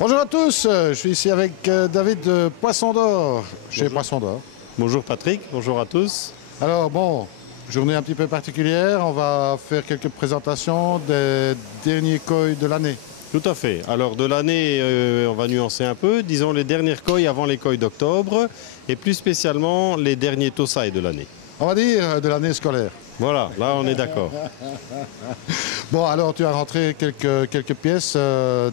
Bonjour à tous, je suis ici avec David de Poisson d'Or, chez Bonjour. Poisson d'Or. Bonjour Patrick, bonjour à tous. Alors bon, journée un petit peu particulière, on va faire quelques présentations des derniers koi de l'année. Tout à fait. Alors de l'année, on va nuancer un peu. Disons les dernières koi avant les koi d'octobre et plus spécialement les derniers tosai de l'année. On va dire de l'année scolaire. Voilà, là on est d'accord. Bon, alors tu as rentré quelques pièces,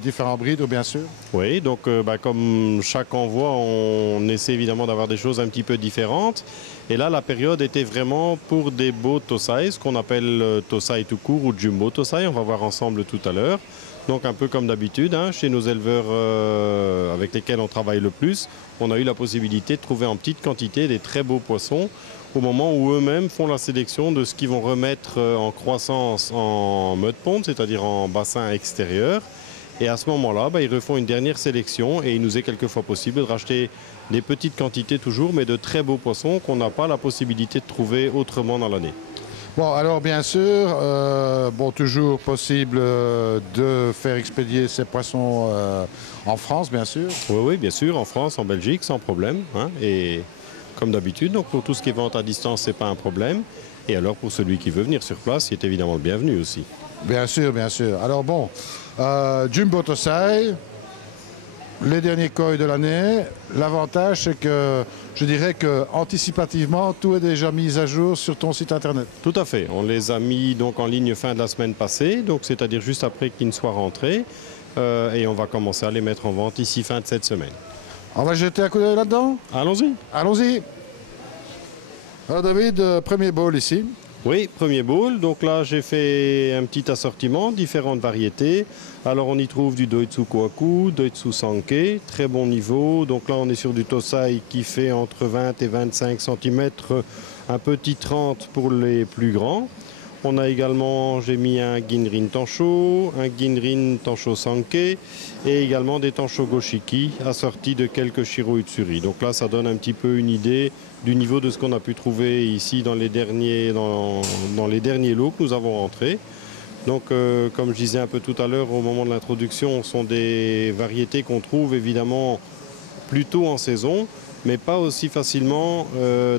différents brides bien sûr. Oui, donc comme chaque envoi, on essaie évidemment d'avoir des choses un petit peu différentes. Et là, la période était vraiment pour des beaux tosai, ce qu'on appelle tosai tout court ou jumbo tosai. On va voir ensemble tout à l'heure. Donc un peu comme d'habitude, hein, chez nos éleveurs avec lesquels on travaille le plus, on a eu la possibilité de trouver en petite quantité des très beaux poissons au moment où eux-mêmes font la sélection de ce qu'ils vont remettre en croissance en mud pond, c'est-à-dire en bassin extérieur. Et à ce moment-là, ils refont une dernière sélection et il nous est quelquefois possible de racheter des petites quantités toujours, mais de très beaux poissons qu'on n'a pas la possibilité de trouver autrement dans l'année. Bon, alors bien sûr, toujours possible de faire expédier ces poissons en France, bien sûr. Oui, bien sûr, en France, en Belgique, sans problème. Hein, et comme d'habitude, donc pour tout ce qui est vente à distance, ce n'est pas un problème. Et alors pour celui qui veut venir sur place, il est évidemment le bienvenu aussi. Bien sûr, bien sûr. Alors bon, Jumbo Tosai, les derniers koi de l'année. L'avantage, c'est que je dirais que anticipativement, tout est déjà mis à jour sur ton site internet. Tout à fait. On les a mis donc en ligne fin de la semaine passée, donc c'est-à-dire juste après qu'ils ne soient rentrés. Et on va commencer à les mettre en vente ici fin de cette semaine. On va jeter un coup d'œil là-dedans? Allons-y. Allons-y. Alors David, premier bowl ici. Oui, premier bowl. Donc là, j'ai fait un petit assortiment, différentes variétés. Alors, on y trouve du Doitsu Kohaku, Doitsu Sankei, très bon niveau. Donc là, on est sur du Tosai qui fait entre 20 et 25 cm, un petit 30 pour les plus grands. On a également, j'ai mis un Ginrin Tansho, un Ginrin Tansho Sankei et également des Tansho Goshiki assortis de quelques Shiro Utsuri. Donc là, ça donne un petit peu une idée du niveau de ce qu'on a pu trouver ici dans les derniers lots que nous avons rentrés. Donc, comme je disais un peu tout à l'heure au moment de l'introduction, ce sont des variétés qu'on trouve évidemment plutôt en saison, mais pas aussi facilement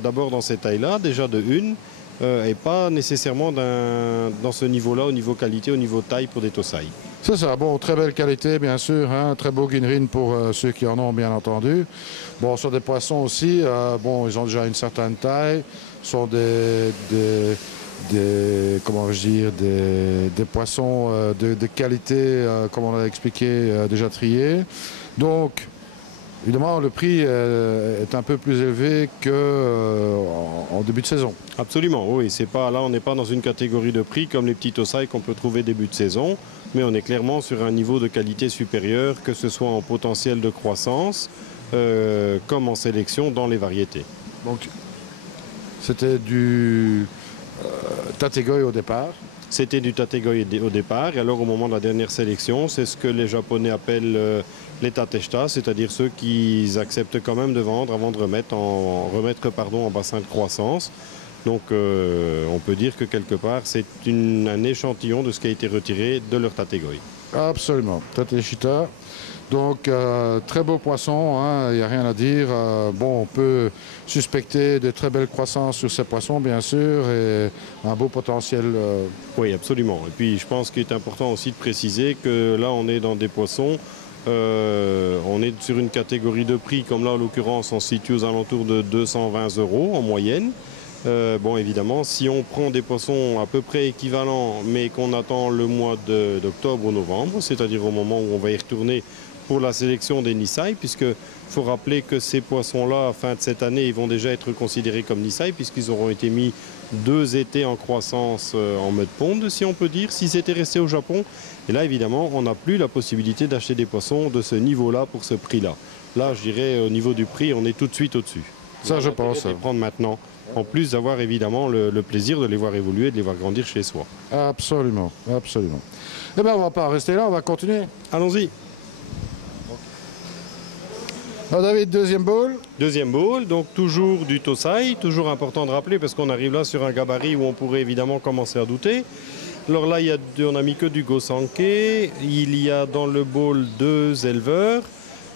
d'abord dans ces tailles-là, déjà de une, et pas nécessairement dans ce niveau-là, au niveau qualité, au niveau taille pour des tosai. C'est ça, bon, très belle qualité bien sûr, hein, très beau Ginrin pour ceux qui en ont bien entendu. Bon, sur des poissons aussi, ils ont déjà une certaine taille, sont des poissons de qualité, comme on l'a expliqué, déjà triés. Donc, évidemment, le prix est un peu plus élevé qu'en début de saison. Absolument, oui. Là, on n'est pas dans une catégorie de prix comme les petits tosai qu'on peut trouver début de saison, mais on est clairement sur un niveau de qualité supérieur, que ce soit en potentiel de croissance, comme en sélection dans les variétés. Donc, c'était du Tategoi au départ. C'était du Tategoi au départ, et alors au moment de la dernière sélection, c'est ce que les Japonais appellent les Tateshita, c'est-à-dire ceux qui acceptent quand même de vendre avant de remettre en bassin de croissance. Donc on peut dire que quelque part, c'est un échantillon de ce qui a été retiré de leur Tategoi. Absolument, Tateshita. Donc, très beau poisson, il n'y a rien à dire. On peut suspecter de très belles croissances sur ces poissons, bien sûr, et un beau potentiel. Oui, absolument. Et puis, je pense qu'il est important aussi de préciser que là, on est dans des poissons, on est sur une catégorie de prix, comme là, en l'occurrence, on se situe aux alentours de 220 € en moyenne. Évidemment, si on prend des poissons à peu près équivalents, mais qu'on attend le mois d'octobre ou novembre, c'est-à-dire au moment où on va y retourner pour la sélection des Nisai, puisqu'il faut rappeler que ces poissons-là, à fin de cette année, ils vont déjà être considérés comme Nisai, puisqu'ils auront été mis 2 étés en croissance en mud pond, si on peut dire, s'ils étaient restés au Japon. Et là, évidemment, on n'a plus la possibilité d'acheter des poissons de ce niveau-là pour ce prix-là. Là, je dirais, au niveau du prix, on est tout de suite au-dessus. Ça, je pense. On va les prendre maintenant, en plus d'avoir évidemment le plaisir de les voir évoluer, de les voir grandir chez soi. Absolument, absolument. Eh bien, on ne va pas rester là, on va continuer. Allons-y. Alors David, deuxième bowl. Deuxième bowl, donc toujours du Tosai, toujours important de rappeler parce qu'on arrive là sur un gabarit où on pourrait évidemment commencer à douter. Alors là, on a mis que du Gosanke. Il y a dans le bowl 2 éleveurs.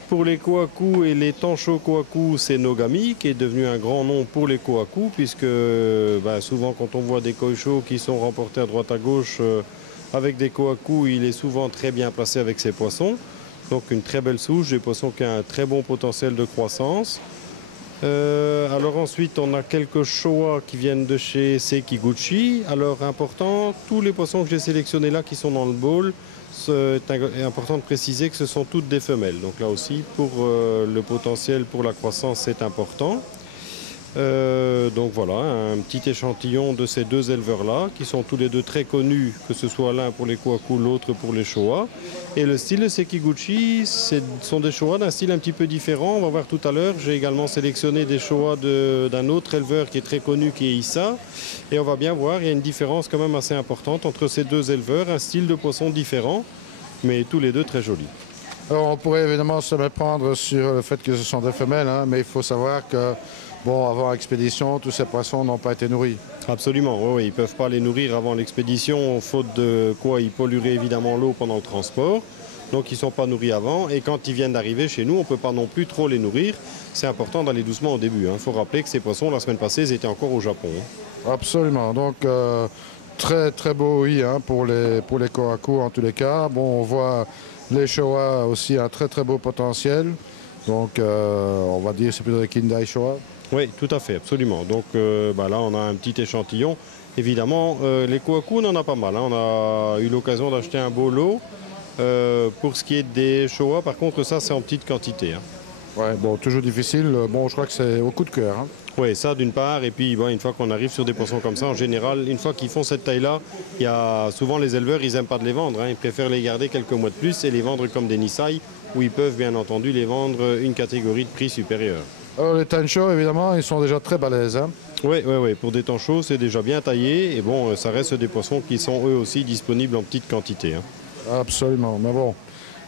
Pour les Kohaku et les Tansho Kohaku, c'est Nogami qui est devenu un grand nom pour les Kohaku, puisque souvent quand on voit des Koisho qui sont remportés à droite à gauche avec des Kohaku, il est souvent très bien placé avec ses poissons. Donc une très belle souche, des poissons qui ont un très bon potentiel de croissance. Alors ensuite, on a quelques Showa qui viennent de chez Sekiguchi. Alors important, tous les poissons que j'ai sélectionnés là qui sont dans le bowl, c'est important de préciser que ce sont toutes des femelles. Donc là aussi, pour le potentiel pour la croissance, c'est important. Donc voilà, un petit échantillon de ces deux éleveurs-là, qui sont tous les deux très connus, que ce soit l'un pour les Kohaku, l'autre pour les Showa. Et le style de Sekiguchi, ce sont des Showa d'un style un petit peu différent. On va voir tout à l'heure. J'ai également sélectionné des Showa d'un autre éleveur qui est très connu, qui est Issa. Et on va bien voir, il y a une différence quand même assez importante entre ces deux éleveurs, un style de poisson différent, mais tous les deux très jolis. Alors on pourrait évidemment se méprendre sur le fait que ce sont des femelles, hein, mais il faut savoir que bon, avant l'expédition, tous ces poissons n'ont pas été nourris. Absolument, oui, ils ne peuvent pas les nourrir avant l'expédition, faute de quoi ils pollueraient évidemment l'eau pendant le transport. Donc ils ne sont pas nourris avant, et quand ils viennent d'arriver chez nous, on ne peut pas non plus trop les nourrir. C'est important d'aller doucement au début. Il faut rappeler que ces poissons, la semaine passée, ils étaient encore au Japon. Absolument, donc très très beau, oui, hein, pour les Kohaku en tous les cas. Bon, on voit les Showa aussi un très très beau potentiel. Donc on va dire c'est plutôt des Kindai Showa. Oui, tout à fait, absolument. Donc là, on a un petit échantillon. Évidemment, les Kohaku, on en a pas mal. Hein. On a eu l'occasion d'acheter un beau lot. Pour ce qui est des Showa, par contre, ça, c'est en petite quantité. Hein. Ouais, bon, toujours difficile. Bon, je crois que c'est au coup de cœur. Hein. Oui, ça d'une part. Et puis, une fois qu'on arrive sur des poissons comme ça, en général, une fois qu'ils font cette taille-là, il y a souvent les éleveurs, ils n'aiment pas de les vendre. Hein. Ils préfèrent les garder quelques mois de plus et les vendre comme des Nisai, où ils peuvent bien entendu les vendre une catégorie de prix supérieure. Alors les Tansho, évidemment, ils sont déjà très balèzes. Hein. Oui, pour des temps chauds, c'est déjà bien taillé. Et bon, ça reste des poissons qui sont eux aussi disponibles en petite quantité. Hein. Absolument, mais bon,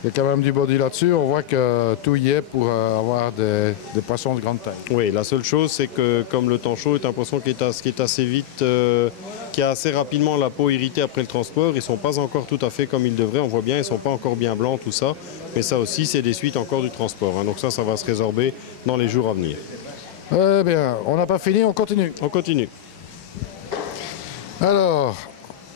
il y a quand même du body là-dessus. On voit que tout y est pour avoir des poissons de grande taille. Oui, la seule chose, c'est que comme le temps chaud est un poisson qui est assez vite, qui a assez rapidement la peau irritée après le transport, ils ne sont pas encore tout à fait comme ils devraient. On voit bien, ils ne sont pas encore bien blancs, tout ça. Mais ça aussi, c'est des suites encore du transport. Hein. Donc ça va se résorber dans les jours à venir. Eh bien, on n'a pas fini, on continue. On continue. Alors,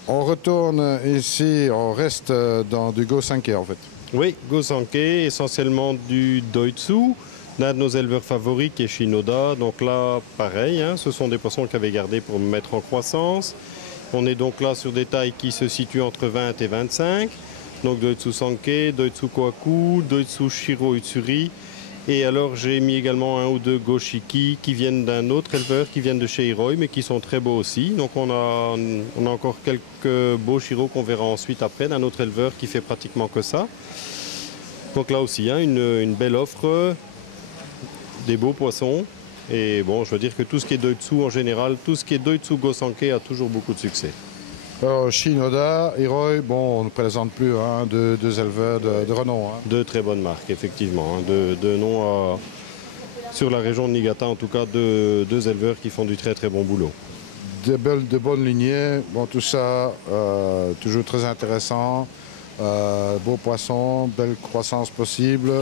on retourne ici, on reste dans du Gosanke en fait. Oui, Gosanke, essentiellement du Doitsu, l'un de nos éleveurs favoris qui est Shinoda. Donc là, pareil, hein, ce sont des poissons qu'il avait gardés pour mettre en croissance. On est donc là sur des tailles qui se situent entre 20 et 25. Donc Doitsu Sanke, Doitsu Kohaku, Doitsu Shiro Utsuri. Et alors j'ai mis également un ou deux Goshiki qui viennent d'un autre éleveur, qui viennent de chez Hiroi, mais qui sont très beaux aussi. Donc on a encore quelques beaux Shiro qu'on verra ensuite après, d'un autre éleveur qui fait pratiquement que ça. Donc là aussi, hein, une belle offre, des beaux poissons. Et bon, je veux dire que tout ce qui est Doitsu en général, tout ce qui est Doitsu Gosanke a toujours beaucoup de succès. Alors, Shinoda, Hiroi, bon, on ne présente plus, hein, deux éleveurs de renom. Hein. Deux très bonnes marques, effectivement. Hein, deux noms sur la région de Niigata, en tout cas, deux éleveurs qui font du très très bon boulot. De bonnes lignées, bon, tout ça, toujours très intéressant. Beaux poissons, belle croissance possible.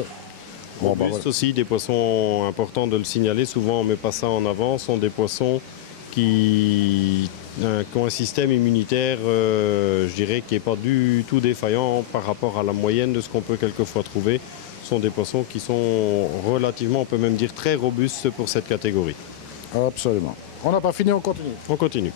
Bon, voilà. Aussi, des poissons importants de le signaler, souvent on ne met pas ça en avant, sont des poissons qui ont un système immunitaire, je dirais, qui n'est pas du tout défaillant par rapport à la moyenne de ce qu'on peut quelquefois trouver. Ce sont des poissons qui sont relativement, on peut même dire, très robustes pour cette catégorie. Absolument. On n'a pas fini, on continue. On continue.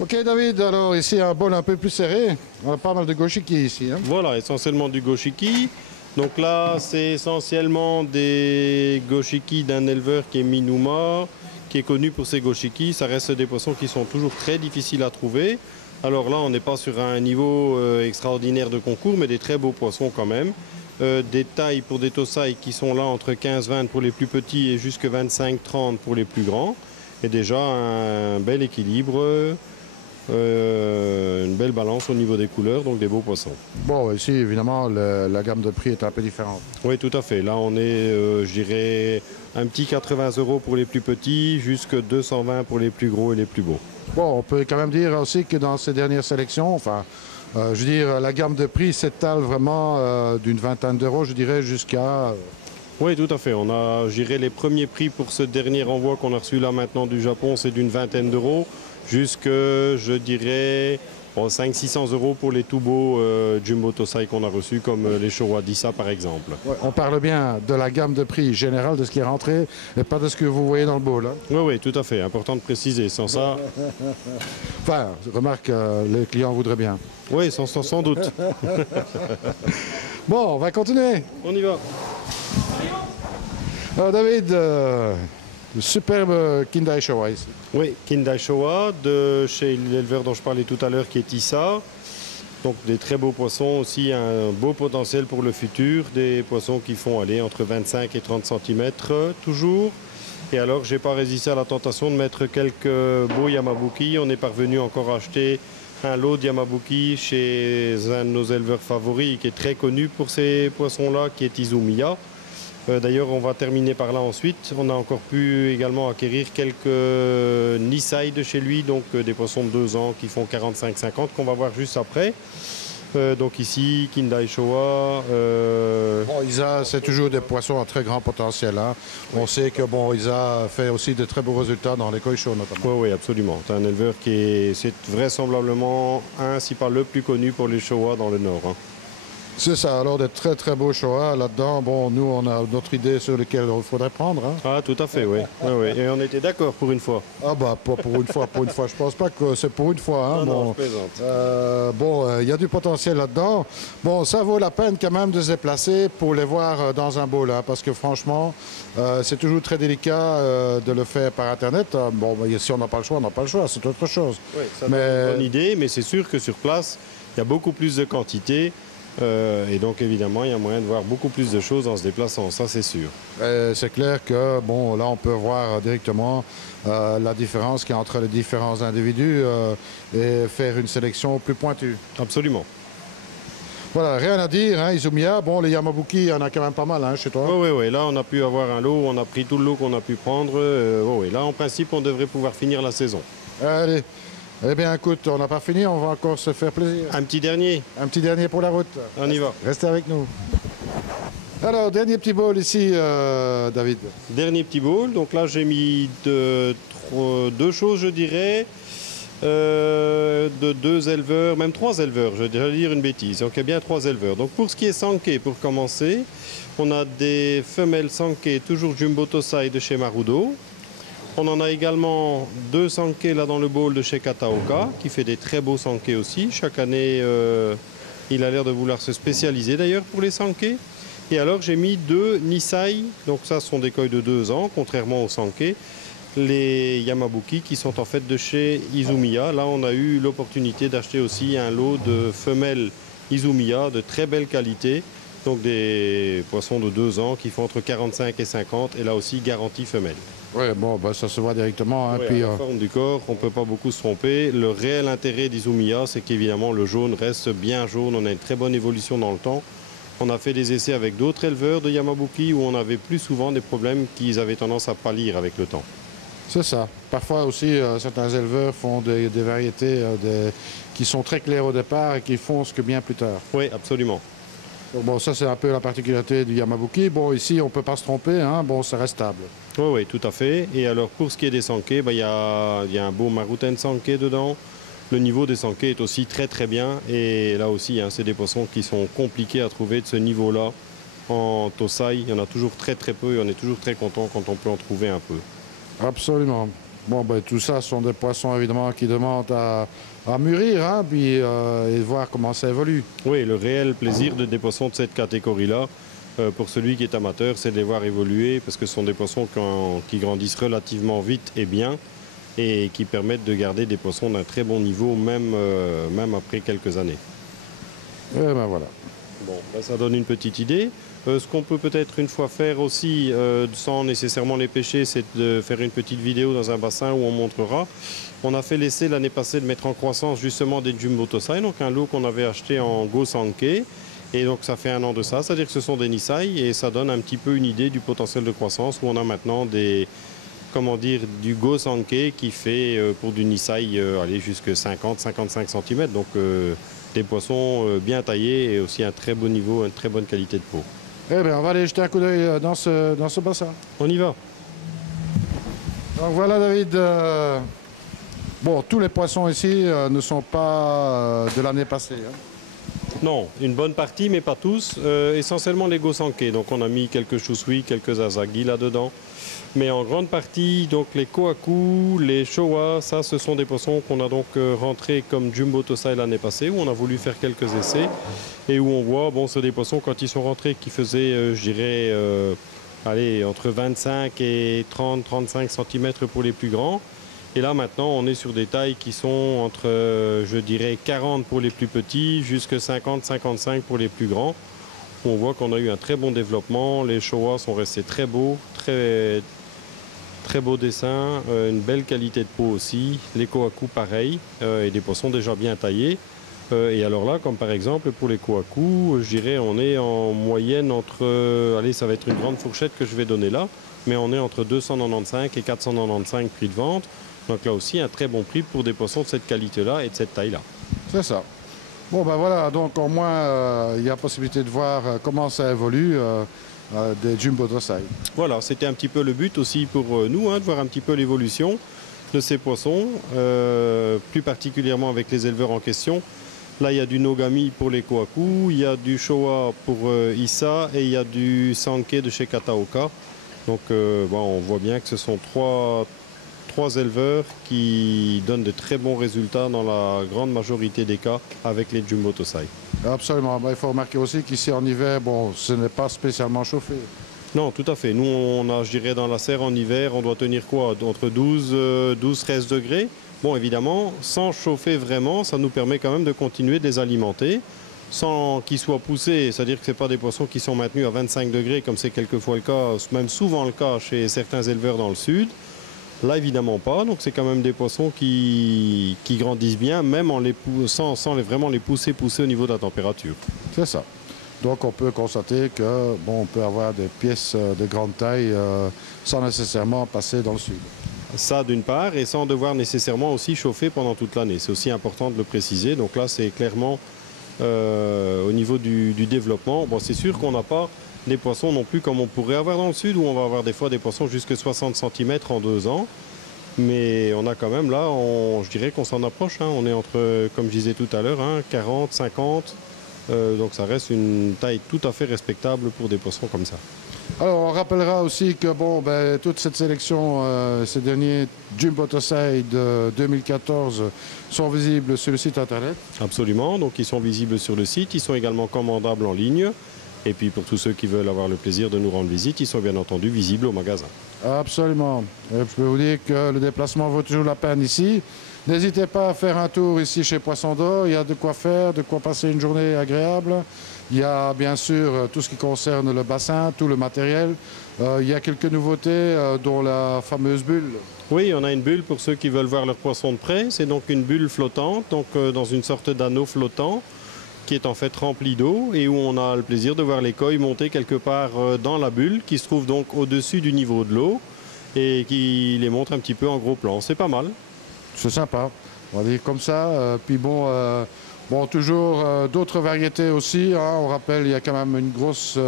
Ok David, alors ici un bol un peu plus serré. On a pas mal de Goshiki ici. Hein. Voilà, essentiellement du Goshiki. Donc là, c'est essentiellement des Goshiki d'un éleveur qui est Minuma, qui est connu pour ses Goshiki. Ça reste des poissons qui sont toujours très difficiles à trouver. Alors là, on n'est pas sur un niveau extraordinaire de concours, mais des très beaux poissons quand même. Des tailles pour des Tosai qui sont là entre 15-20 pour les plus petits et jusque 25-30 pour les plus grands. Et déjà un bel équilibre. Une belle balance au niveau des couleurs, donc des beaux poissons. Bon, ici, évidemment, la gamme de prix est un peu différente. Oui, tout à fait. Là, on est, je dirais, un petit 80 € pour les plus petits, jusque 220 pour les plus gros et les plus beaux. Bon, on peut quand même dire aussi que dans ces dernières sélections, enfin, je veux dire, la gamme de prix s'étale vraiment d'une vingtaine d'euros, je dirais, jusqu'à... Oui, tout à fait. On a, je dirais, les premiers prix pour ce dernier envoi qu'on a reçu là maintenant du Japon, c'est d'une vingtaine d'euros, jusque, je dirais, 500-600 euros pour les tout beaux Jumbo Tosai qu'on a reçus, comme les Showa Dissa par exemple. Ouais, on parle bien de la gamme de prix générale, de ce qui est rentré, et pas de ce que vous voyez dans le bowl. Hein. Oui, oui, tout à fait. Important de préciser. Sans ça... Enfin, remarque, les clients voudraient bien. Oui, sans doute. Bon, on va continuer. On y va. Alors David, le superbe Kindai Showa ici. Oui, Kindai Showa, de chez l'éleveur dont je parlais tout à l'heure, qui est Issa. Donc des très beaux poissons aussi, un beau potentiel pour le futur. Des poissons qui font aller entre 25 et 30 cm toujours. Et alors, j'ai pas résisté à la tentation de mettre quelques beaux Yamabuki. On est parvenu encore à acheter un lot de Yamabuki chez un de nos éleveurs favoris qui est très connu pour ces poissons-là, qui est Izumiya. D'ailleurs, on va terminer par là ensuite. On a encore pu également acquérir quelques Nisai de chez lui, donc des poissons de 2 ans qui font 45-50, qu'on va voir juste après. Donc ici, Kindai Showa. Bon, Isa, c'est toujours des poissons à très grand potentiel. Hein. On sait que bon, Isa fait aussi de très beaux résultats dans les Koisho notamment. Oui, oui, absolument. C'est un éleveur qui est, c'est vraisemblablement un, si pas le plus connu pour les Showa dans le Nord. Hein. C'est ça, alors des très très beaux Showa là-dedans. Bon, nous, on a notre idée sur lesquelles il faudrait prendre. Hein. Ah, tout à fait, oui. Oui, oui. Et on était d'accord pour une fois. Ah bah, pas pour une fois, pour une fois. Je pense pas que c'est pour une fois. Hein. Non, Bon, je plaisante. bon, il y a du potentiel là-dedans. Bon, ça vaut la peine quand même de se déplacer pour les voir dans un bowl, hein, parce que franchement, c'est toujours très délicat de le faire par Internet. Bon, bah, si on n'a pas le choix, on n'a pas le choix, c'est autre chose. Oui, ça donne une bonne idée, mais c'est sûr que sur place, il y a beaucoup plus de quantité. Et donc évidemment, il y a moyen de voir beaucoup plus de choses en se déplaçant, ça c'est sûr. C'est clair que bon, là on peut voir directement la différence qu'il y a entre les différents individus et faire une sélection plus pointue. Absolument. Voilà, rien à dire, hein, Izumiya. Bon, les Yamabuki, il y en a quand même pas mal hein, chez toi. Oui, oui, oui. Là, on a pu avoir un lot, on a pris tout le lot qu'on a pu prendre. Oui. Là, en principe, on devrait pouvoir finir la saison. Allez. Eh bien, écoute, on n'a pas fini, on va encore se faire plaisir. Un petit dernier. Un petit dernier pour la route. On y va. Restez avec nous. Alors, dernier petit bol ici, David. Dernier petit bowl. Donc là, j'ai mis deux choses, je dirais, de 2 éleveurs, même 3 éleveurs. Je vais dire une bêtise. Donc, il y a bien 3 éleveurs. Donc, pour ce qui est Sankei, pour commencer, on a des femelles Sankei, toujours Jumbo Tosai de chez Marudo. On en a également 2 Sankei là dans le bowl de chez Kataoka, qui fait des très beaux Sankei aussi. Chaque année, il a l'air de vouloir se spécialiser d'ailleurs pour les Sankei. Et alors j'ai mis 2 Nisai, donc ça ce sont des koi de 2 ans, contrairement aux Sankei. Les Yamabuki qui sont en fait de chez Izumiya. Là on a eu l'opportunité d'acheter aussi un lot de femelles Izumiya de très belle qualité. Donc des poissons de 2 ans qui font entre 45 et 50 et là aussi garantie femelle. Oui, bon, bah, ça se voit directement. Hein, Oui, puis, à la forme du corps, on ne peut pas beaucoup se tromper. Le réel intérêt d'Izumiya, c'est qu'évidemment le jaune reste bien jaune. On a une très bonne évolution dans le temps. On a fait des essais avec d'autres éleveurs de Yamabuki où on avait plus souvent des problèmes qui avaient tendance à pâlir avec le temps. c'est ça. Parfois aussi, certains éleveurs font des variétés qui sont très claires au départ et qui foncent que bien plus tard. Oui, absolument. Donc, bon, ça c'est un peu la particularité du Yamabuki. Bon, ici on ne peut pas se tromper, hein. Bon, ça reste stable. Oui, oui, tout à fait. Et alors pour ce qui est des Sankei, il y a un beau Maruten Sankei dedans. Le niveau des Sankei est aussi très très bien. Et là aussi, hein, c'est des poissons qui sont compliqués à trouver de ce niveau-là. En Tosai, il y en a toujours très très peu et on est toujours très content quand on peut en trouver un peu. Absolument. Bon, ben, tout ça sont des poissons évidemment qui demandent à mûrir, hein, puis et voir comment ça évolue. Oui, le réel plaisir des poissons de cette catégorie-là, pour celui qui est amateur, c'est de les voir évoluer parce que ce sont des poissons qui grandissent relativement vite et bien et qui permettent de garder des poissons d'un très bon niveau, même après quelques années. Et ben voilà. Bon, ben, ça donne une petite idée. Ce qu'on peut peut-être une fois faire aussi, sans nécessairement les pêcher, c'est de faire une petite vidéo dans un bassin où on montrera. On a fait l'essai l'année passée de mettre en croissance justement des Jumbo Tosai, donc un lot qu'on avait acheté en Go Sankei. Et donc ça fait 1 an de ça, c'est-à-dire que ce sont des Nisai et ça donne un petit peu une idée du potentiel de croissance où on a maintenant des comment dire, du Go-Sankey qui fait pour du Nisai aller jusqu'à 50-55 cm. Donc des poissons bien taillés et aussi un très bon niveau, une très bonne qualité de peau. Eh bien, on va aller jeter un coup d'œil dans ce bassin. On y va. Donc voilà David, bon, tous les poissons ici ne sont pas de l'année passée. Hein. Non, une bonne partie, mais pas tous. Essentiellement les Go-Sankey. Donc on a mis quelques Shusui, quelques Asagi là-dedans. Mais en grande partie, donc les Kohaku, les Showa, ça ce sont des poissons qu'on a donc rentrés comme Jumbo Tosai l'année passée, où on a voulu faire quelques essais. Et où on voit, bon, c'est des poissons quand ils sont rentrés qui faisaient, je dirais, allez, entre 25 et 30-35 cm pour les plus grands. Et là maintenant on est sur des tailles qui sont entre je dirais 40 pour les plus petits jusqu'à 50-55 pour les plus grands. On voit qu'on a eu un très bon développement, les Showa sont restés très beaux, très beau dessin, une belle qualité de peau aussi, les Kohaku pareil, et des poissons déjà bien taillés. Et alors là, comme par exemple pour les Kohaku, je dirais on est en moyenne entre, allez ça va être une grande fourchette que je vais donner là, mais on est entre 295 et 495 prix de vente. Donc là aussi, un très bon prix pour des poissons de cette qualité-là et de cette taille-là. C'est ça. Bon, ben voilà, donc au moins, il y a possibilité de voir comment ça évolue des Jumbo Tosai. Voilà, c'était un petit peu le but aussi pour nous, hein, de voir un petit peu l'évolution de ces poissons, plus particulièrement avec les éleveurs en question. Là, il y a du Nogami pour les Kohaku, il y a du Showa pour Issa et il y a du Sankey de chez Kataoka. Donc, bon, on voit bien que ce sont trois éleveurs qui donnent de très bons résultats dans la grande majorité des cas avec les Jumbo Tosai. Absolument. Il faut remarquer aussi qu'ici en hiver, bon, ce n'est pas spécialement chauffé. Non, tout à fait. Nous, on a, je dirais, dans la serre en hiver, on doit tenir quoi? Entre 12-13 degrés. Bon, évidemment, sans chauffer vraiment, ça nous permet quand même de continuer de les alimenter sans qu'ils soient poussés. C'est-à-dire que ce n'est pas des poissons qui sont maintenus à 25 degrés comme c'est quelquefois le cas, même souvent le cas chez certains éleveurs dans le sud. Là, évidemment pas. Donc, c'est quand même des poissons qui grandissent bien, même en les sans vraiment les pousser au niveau de la température. C'est ça. Donc, on peut constater que bon, on peut avoir des pièces de grande taille sans nécessairement passer dans le sud. Ça, d'une part, et sans devoir nécessairement aussi chauffer pendant toute l'année. C'est aussi important de le préciser. Donc là, c'est clairement au niveau du développement. Bon, c'est sûr qu'on n'a pas des poissons non plus comme on pourrait avoir dans le sud, où on va avoir des fois des poissons jusqu'à 60 cm en 2 ans. Mais on a quand même là, je dirais qu'on s'en approche. Hein. On est entre, comme je disais tout à l'heure, 40, 50. Donc ça reste une taille tout à fait respectable pour des poissons comme ça. Alors on rappellera aussi que bon, ben, toute cette sélection, ces derniers Jumbo Tosai de 2014 sont visibles sur le site internet. Absolument, donc ils sont visibles sur le site, ils sont également commandables en ligne. Et puis pour tous ceux qui veulent avoir le plaisir de nous rendre visite, ils sont bien entendu visibles au magasin. Absolument. Et je peux vous dire que le déplacement vaut toujours la peine ici. N'hésitez pas à faire un tour ici chez Poisson d'Or. Il y a de quoi faire, de quoi passer une journée agréable. Il y a bien sûr tout ce qui concerne le bassin, tout le matériel. Il y a quelques nouveautés, dont la fameuse bulle. Oui, on a une bulle pour ceux qui veulent voir leurs poissons de près. C'est donc une bulle flottante, donc dans une sorte d'anneau flottant, qui est en fait rempli d'eau et où on a le plaisir de voir les koi monter quelque part dans la bulle qui se trouve donc au-dessus du niveau de l'eau et qui les montre un petit peu en gros plan. C'est pas mal. C'est sympa, on va dire comme ça. Puis bon, toujours d'autres variétés aussi. Hein. On rappelle, il y a quand même une grosse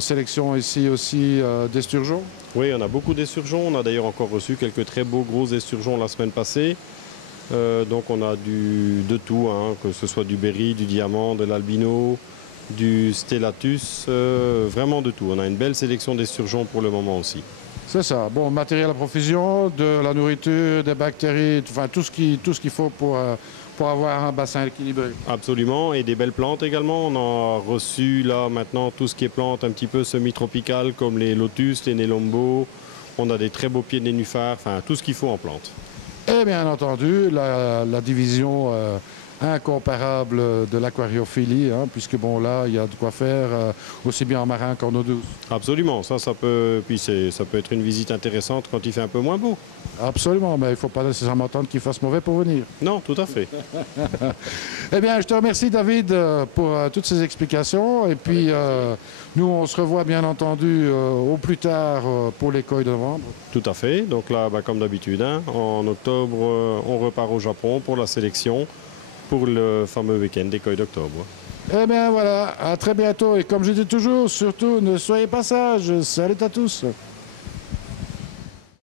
sélection ici aussi d'esturgeons. Oui, on a beaucoup d'esturgeons. On a d'ailleurs encore reçu quelques très beaux gros esturgeons la semaine passée. Donc on a de tout, hein, que ce soit du berry, du diamant, de l'albino, du stellatus, vraiment de tout. On a une belle sélection d'esturgeons pour le moment aussi. C'est ça. Bon, matériel à profusion, de la nourriture, des bactéries, enfin tout ce qu'il faut pour avoir un bassin équilibré. Absolument, et des belles plantes également. On a reçu là maintenant tout ce qui est plantes un petit peu semi-tropicales comme les lotus, les nélombos. On a des très beaux pieds de nénuphars, enfin tout ce qu'il faut en plantes. Et bien entendu, la division incomparable de l'aquariophilie, hein, puisque bon là, il y a de quoi faire aussi bien en marin qu'en eau douce. Absolument, ça peut, puis ça peut être une visite intéressante quand il fait un peu moins beau. Absolument, mais il ne faut pas nécessairement attendre qu'il fasse mauvais pour venir. Non, tout à fait. Eh bien, je te remercie David pour toutes ces explications. Et puis, nous, on se revoit bien entendu au plus tard pour les coilles de novembre. Tout à fait. Donc là, comme d'habitude, hein, en octobre, on repart au Japon pour la sélection pour le fameux week-end des coilles d'octobre. Eh bien, voilà, à très bientôt. Et comme je dis toujours, surtout, ne soyez pas sages. Salut à tous.